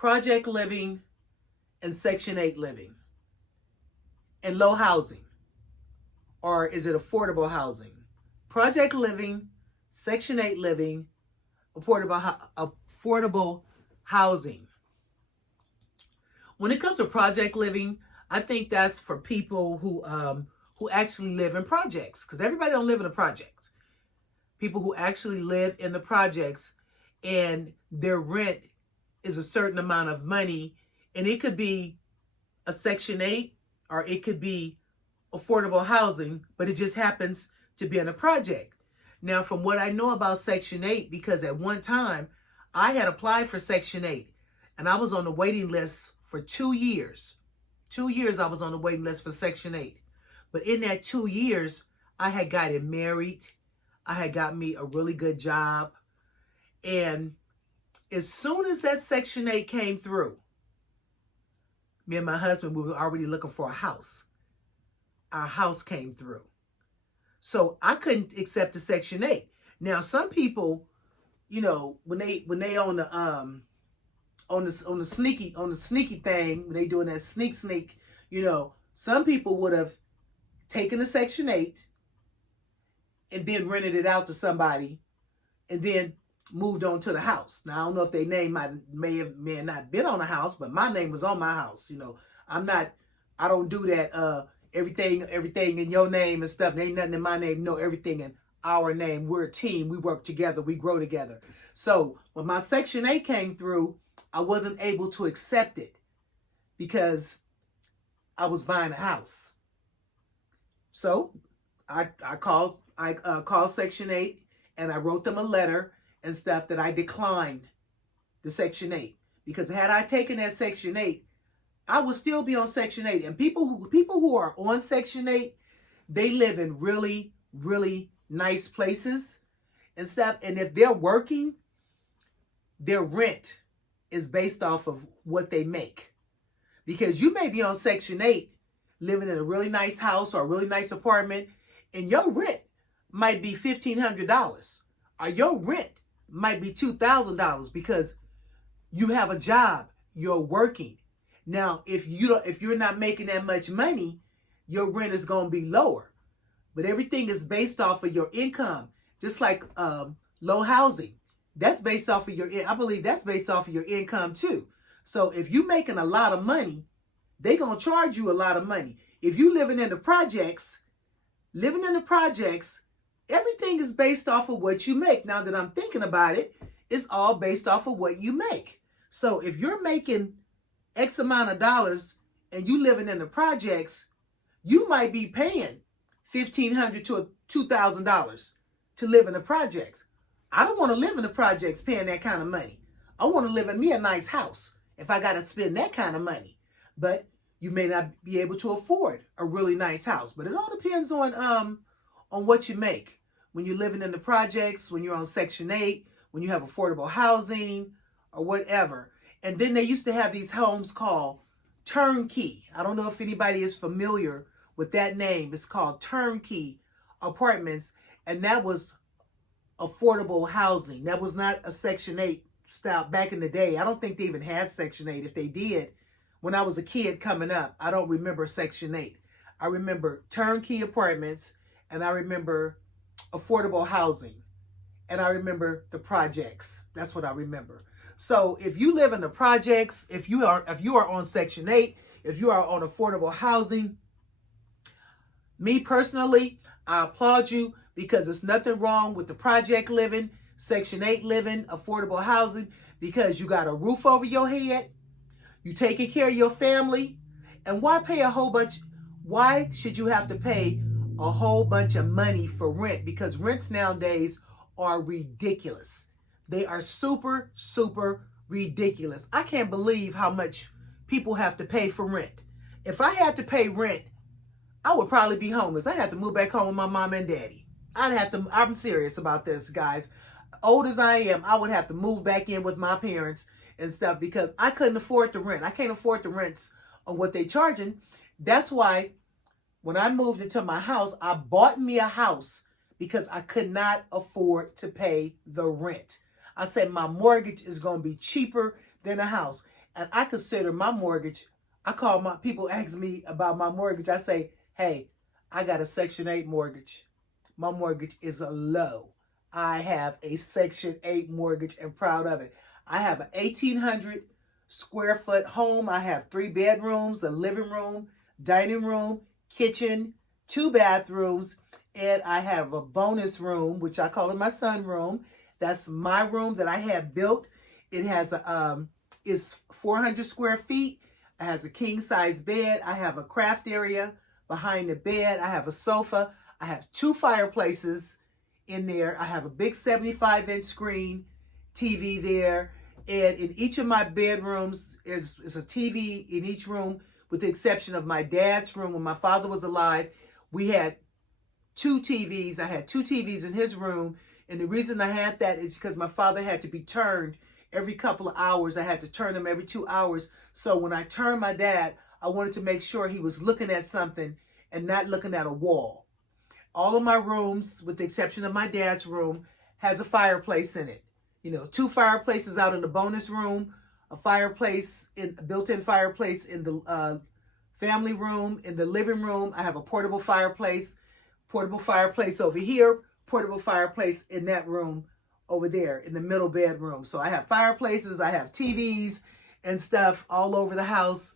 project living and Section 8 living and low housing? Or is it affordable housing? Project living, Section 8 living, affordable housing. When it comes to project living, I think that's for people who actually live in projects, because everybody don't live in a project. People who actually live in the projects and their rent is a certain amount of money, and it could be a Section 8 or it could be affordable housing, but it just happens to be in a project. Now, from what I know about Section 8, because at one time I had applied for Section 8 and I was on the waiting list for 2 years. 2 years I was on the waiting list for Section 8. But in that 2 years, I had gotten married. I had got me a really good job. And as soon as that Section 8 came through, me and my husband, we were already looking for a house. Our house came through. So I couldn't accept the Section 8. Now, some people, you know, when they on the sneaky thing, when they doing that sneak, you know, some people would have taken the Section 8 and then rented it out to somebody and then moved on to the house. Now, I don't know if their name may have not been on the house, but my name was on my house. You know, I don't do that, everything in your name and stuff. There ain't nothing in my name. No, everything in our name. We're a team. We work together. We grow together. So when my Section 8 came through, I wasn't able to accept it because I was buying a house. So I called Section 8 and I wrote them a letter and stuff that I declined the Section 8, because had I taken that Section 8, I would still be on Section 8. And people who are on Section 8, they live in really, really nice places and stuff. And if they're working, their rent is based off of what they make. Because you may be on Section 8 living in a really nice house or a really nice apartment, and your rent might be $1,500, or your rent might be $2,000 because you have a job, you're working. Now, if you're not making that much money, your rent is going to be lower. But everything is based off of your income, just like low housing. That's based off of I believe that's based off of your income too. So if you're making a lot of money, they're going to charge you a lot of money. If you living in the projects, everything is based off of what you make. Now that I'm thinking about it, it's all based off of what you make. So if you're making X amount of dollars and you living in the projects, you might be paying $1,500 to $2,000 to live in the projects. I don't want to live in the projects paying that kind of money. I want to live in me a nice house if I got to spend that kind of money. But you may not be able to afford a really nice house. But it all depends on what you make. When you're living in the projects, when you're on Section 8, when you have affordable housing or whatever. And then they used to have these homes called turnkey. I don't know if anybody is familiar with that name. It's called turnkey apartments. And that was affordable housing. That was not a Section 8 style back in the day. I don't think they even had Section 8. If they did, when I was a kid coming up, I don't remember Section 8. I remember turnkey apartments, and I remember affordable housing, and I remember the projects. That's what I remember. So if you live in the projects, if you are on Section 8, if you are on affordable housing, me personally, I applaud you, because there's nothing wrong with the project living, Section 8 living, affordable housing, because you got a roof over your head, you taking care of your family, and why should you have to pay a whole bunch of money for rent? Because rents nowadays are ridiculous. They are super, super ridiculous. I can't believe how much people have to pay for rent. If I had to pay rent, I would probably be homeless. I had to move back home with my mom and daddy. I'm serious about this, guys. Old as I am, I would have to move back in with my parents and stuff because I couldn't afford the rent. I can't afford the rents on what they're charging. That's why when I moved into my house, I bought me a house because I could not afford to pay the rent. I said my mortgage is going to be cheaper than a house. And I consider my mortgage, I call my people ask me about my mortgage. I say, hey, I got a Section 8 mortgage. My mortgage is a low. I have a Section 8 mortgage and proud of it. I have an 1,800 square foot home. I have 3 bedrooms, a living room, dining room, kitchen, 2 bathrooms, and I have a bonus room, which I call it my sun room. That's my room that I have built. It has a is 400 square feet. It has a king size bed. I have a craft area behind the bed. I have a sofa. I have 2 fireplaces in there. I have a big 75-inch screen TV there. And in each of my bedrooms is a TV in each room, with the exception of my dad's room. When my father was alive, we had 2 TVs. I had 2 TVs in his room. And the reason I had that is because my father had to be turned every couple of hours. I had to turn him every 2 hours. So when I turned my dad, I wanted to make sure he was looking at something and not looking at a wall. All of my rooms, with the exception of my dad's room, has a fireplace in it. 2 fireplaces out in the bonus room, a built-in fireplace in the family room. In the living room, I have a portable fireplace over here, portable fireplace in that room over there in the middle bedroom. So I have fireplaces, I have TVs and stuff all over the house.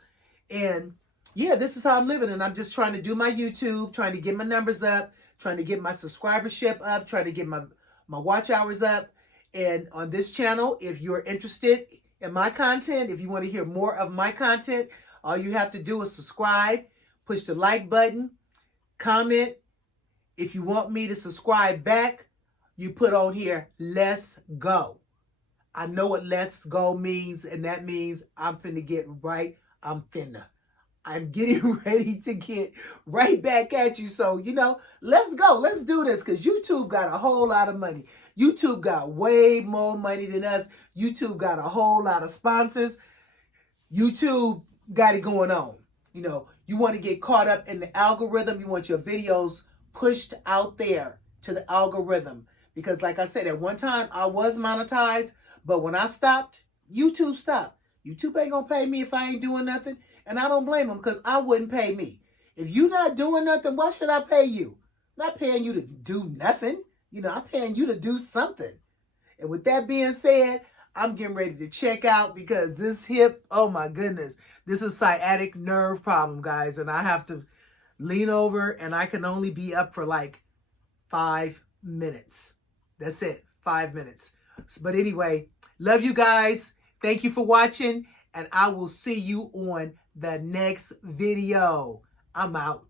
And yeah, this is how I'm living. And I'm just trying to do my YouTube, trying to get my numbers up, trying to get my subscribership up, trying to get my watch hours up. And on this channel, if you're interested in my content, if you want to hear more of my content, all you have to do is subscribe, push the like button, comment. If you want me to subscribe back, you put on here, let's go. I know what let's go means, and that means I'm finna get right. I'm getting ready to get right back at you. So, let's go. Let's do this, because YouTube got a whole lot of money. YouTube got way more money than us. YouTube got a whole lot of sponsors. YouTube got it going on. You want to get caught up in the algorithm. You want your videos pushed out there to the algorithm. Because like I said, at one time I was monetized, but when I stopped, YouTube stopped. YouTube ain't gonna pay me if I ain't doing nothing. And I don't blame them, because I wouldn't pay me. If you're not doing nothing, why should I pay you? I'm not paying you to do nothing. I'm paying you to do something. And with that being said, I'm getting ready to check out, because this hip, oh my goodness, this is sciatic nerve problem, guys. And I have to lean over, and I can only be up for like 5 minutes. That's it, 5 minutes. But anyway, love you guys. Thank you for watching, and I will see you on the next video. I'm out.